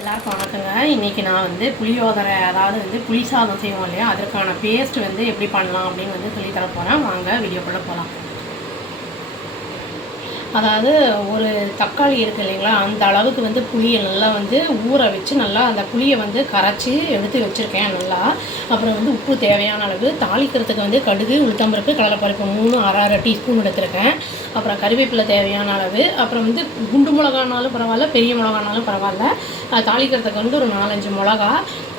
எல்லாருக்கும் வணக்கங்க. இன்றைக்கி நான் வந்து புளியோதரை, அதாவது வந்து புளி சாதம் செய்வோம் இல்லையா, அதற்கான பேஸ்ட் வந்து எப்படி பண்ணலாம் அப்படின்னு வந்து சொல்லித்தர போகிறேன். வாங்க வீடியோக்குள்ளே போகலாம். அதாவது ஒரு தக்காளி இருக்குது இல்லைங்களா, அந்த அளவுக்கு வந்து புளியை நல்லா வந்து ஊற வச்சு நல்லா அந்த புளியை வந்து கரைச்சி எடுத்து வச்சுருக்கேன் நல்லா. அப்புறம் வந்து உப்பு தேவையான அளவு, தாளிக்கிறதுக்கு வந்து கடுகு, உளுத்தம்பருப்பு, கடலைப்பருப்பு 3 1/2 டீஸ்பூன் எடுத்துருக்கேன். அப்புறம் கறிவேப்பிலை தேவையான அளவு, அப்புறம் வந்து குண்டு மிளகானாலும் பரவாயில்ல, பெரிய மிளகானாலும் பரவாயில்ல. தாளிக்கிறதுக்கு வந்து ஒரு 4-5 மிளகா,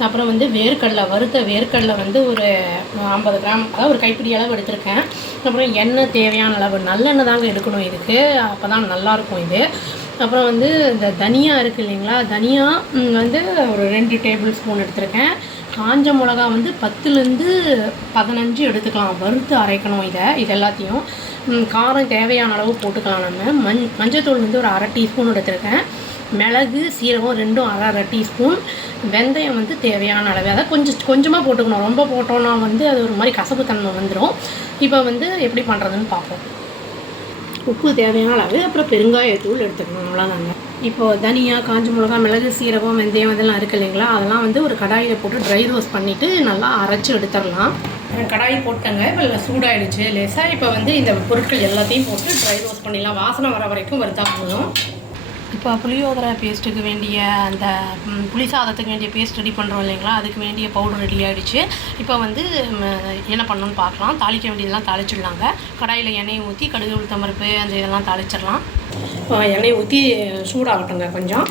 அப்புறம் வந்து வேர்க்கடலை, வறுத்த வேர்க்கடலை வந்து ஒரு 50 கிராம், அதாவது ஒரு கைப்பிடி அளவு எடுத்திருக்கேன். அப்புறம் எண்ணெய் தேவையான அளவு, நல்லெண்ணெய் தாங்க எடுக்கணும் இதுக்கு, அப்போ தான் நல்லாயிருக்கும் இது. அப்புறம் வந்து இந்த தனியா இருக்குது இல்லைங்களா, தனியா வந்து ஒரு 2 டேபிள் ஸ்பூன் எடுத்திருக்கேன். காஞ்ச மிளகா வந்து 10லேருந்து 15 எடுத்துக்கலாம், வறுத்து அரைக்கணும் இது எல்லாத்தையும். காரம் தேவையான அளவு போட்டுக்கலாம். நம்ம மஞ்சத்தூள் வந்து ஒரு 1/2 டீஸ்பூன் எடுத்திருக்கேன். மிளகு, சீரகம் 2 1/2 டீஸ்பூன். வெந்தயம் வந்து தேவையான அளவு, அதாவது கொஞ்சமாக போட்டுக்கணும். ரொம்ப போட்டோன்னா வந்து அது ஒரு மாதிரி கசப்பு தன்மை வந்துடும். இப்போ வந்து எப்படி பண்ணுறதுன்னு பார்ப்போம். உப்பு தேவையான அளவு, அப்புறம் பெருங்காயத்தூள் எடுத்துக்கணும், அவ்வளோதாங்க. இப்போது தனியா, காஞ்ச மிளகா, மிளகு, சீரகம், வெந்தயம் இதெல்லாம் இருக்குது இல்லைங்களா, அதெல்லாம் வந்து ஒரு கடாயில் போட்டு ட்ரை ரோஸ்ட் பண்ணிவிட்டு நல்லா அரைச்சி எடுத்துடலாம். கடாய் போட்டேங்க, இப்போ சூடாகிடுச்சு லேசாக. இப்போ வந்து இந்த பொருட்கள் எல்லாத்தையும் போட்டு ட்ரை ரோஸ்ட் பண்ணிடலாம். வாசனை வர வரைக்கும் வறுத்தா போதும். இப்போ புளியோதரை பேஸ்ட்டுக்கு வேண்டிய அந்த புளி சாதத்துக்கு வேண்டிய பேஸ்ட் ரெடி பண்ணுறோம் இல்லைங்களா, அதுக்கு வேண்டிய பவுடர் ரெடி ஆகிடுச்சு. இப்போ வந்து என்ன பண்ணணும்னு பார்க்கலாம். தாளிக்க வேண்டியதெல்லாம் தாளிச்சிடலாங்க. கடாயில் எண்ணெய் ஊற்றி கடுகு, உளுத்தம்பருப்பு அந்த இதெல்லாம் தாளிச்சிடலாம். இப்போ எண்ணெய் ஊற்றி சூடாகட்டுங்க, கொஞ்சம்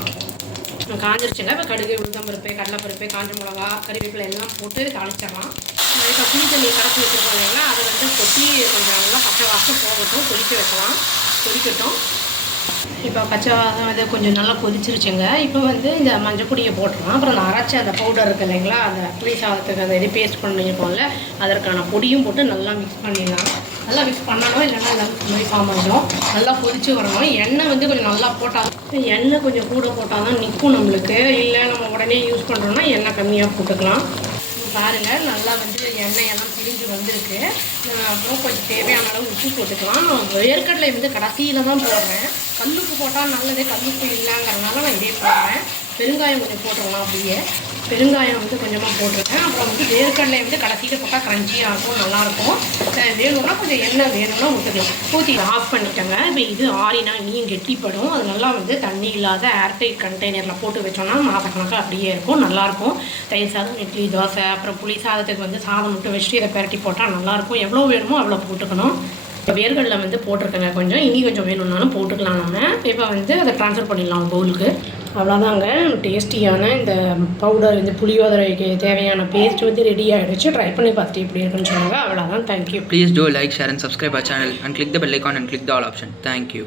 காஞ்சிருச்சுங்க. இப்போ கடுகு, உளுத்தம்பருப்பு, கடலைப்பருப்பு, காஞ்ச மிளகா, கறிவேப்பிலை எல்லாம் போட்டு தாளிச்சிடலாம். இப்போ புளி தண்ணி கரைச்சி வச்சுருக்கோம் இல்லைங்களா, அதை வந்து கொட்டி கொஞ்சம் நல்லா பச்சை வாசம் போகட்டும், கொதிக்க வைக்கலாம். கொதிக்கட்டும். இப்போ பச்சை வாசம் அது கொஞ்சம் நல்லா கொதிச்சிருச்சுங்க. இப்போ வந்து இந்த மஞ்சள் பொடியை போட்டுடலாம். அப்புறம் அந்த அரைச்சி அந்த பவுடர் இருக்குது இல்லைங்களா, அந்த புளி சாதத்துக்கு அந்த இது பேஸ்ட் பண்ணியிருக்கோம்ல, அதற்கான பொடியும் போட்டு நல்லா மிக்ஸ் பண்ணிடலாம். நல்லா மிக்ஸ் பண்ணணும், இல்லைன்னா நல்லா மாதிரி ஃபார்ம் ஆகிடும். நல்லா கொதிச்சு வரணும். எண்ணெய் வந்து கொஞ்சம் நல்லா போட்டால், எண்ணெய் கொஞ்சம் கூட போட்டால் தான் நிற்கும் நம்மளுக்கு. இல்லை நம்ம உடனே யூஸ் பண்ணுறோன்னா எண்ணெய் கம்மியாக போட்டுக்கலாம். பாருங்கள், நல்லா வந்து எண்ணெயெல்லாம் பிரிஞ்சு வந்திருக்கு. அப்புறம் கொஞ்சம் தேவையான அளவு உப்பு போட்டுக்கலாம். வேர்க்கடலை வந்து கடைசியில் தான் போடுறேன். கல்லுப்பு போட்டால் நல்லது, கல்லுப்பு இல்லைங்கிறதுனால நான் இதே போடுறேன். பெருங்காயம் கொஞ்சம் போட்டுக்கலாம். அப்படியே பெருங்காயம் வந்து கொஞ்சமாக போட்டிருக்கேன். அப்புறம் வந்து வேர்க்கடலை வந்து கடைசியில் போட்டால் க்ரன்ச்சியாக இருக்கும், நல்லாயிருக்கும். வேணும்னா கொஞ்சம் எண்ணெய் வேணும்னா ஊற்றிக்கலாம். ஊற்றி ஆஃப் பண்ணிட்டேங்க. இப்போ இது ஆறினா இனியும் கெட்டிப்படும். அது நல்லா வந்து தண்ணி இல்லாத ஏர்டைட் கண்டெய்னரில் போட்டு வச்சோன்னா மாதக்கணக்காக அப்படியே இருக்கும், நல்லாயிருக்கும். தயிர் சாதம், இட்லி, தோசை, அப்புறம் புளி சாதத்துக்கு வந்து சாதம் மட்டும் வச்சுட்டு இதை பரட்டி போட்டால் நல்லாயிருக்கும். எவ்வளோ வேணுமோ அவ்வளோ போட்டுக்கணும். இப்போ வேர்க்கடலை வந்து போட்டிருக்கேங்க, கொஞ்சம் இனி கொஞ்சம் வேணும்னாலும் போட்டுக்கலாம் நம்ம. இப்போ வந்து அதை ட்ரான்ஸ்ஃபர் பண்ணிடலாம் பவுலுக்கு. அவ்வளோதாங்க, டேஸ்டியான இந்த பவுடர், இந்த புளியோதரைக்கு தேவையான பேஸ்ட் வந்து ரெடி ஆகிடுச்சு. ட்ரை பண்ணி பார்த்துட்டு எப்படி இருக்குன்னு சொன்னாங்க. அவ்வளோதான். Thank you. Please do like, share and subscribe our channel and click the bell icon and click the all option. Thank you.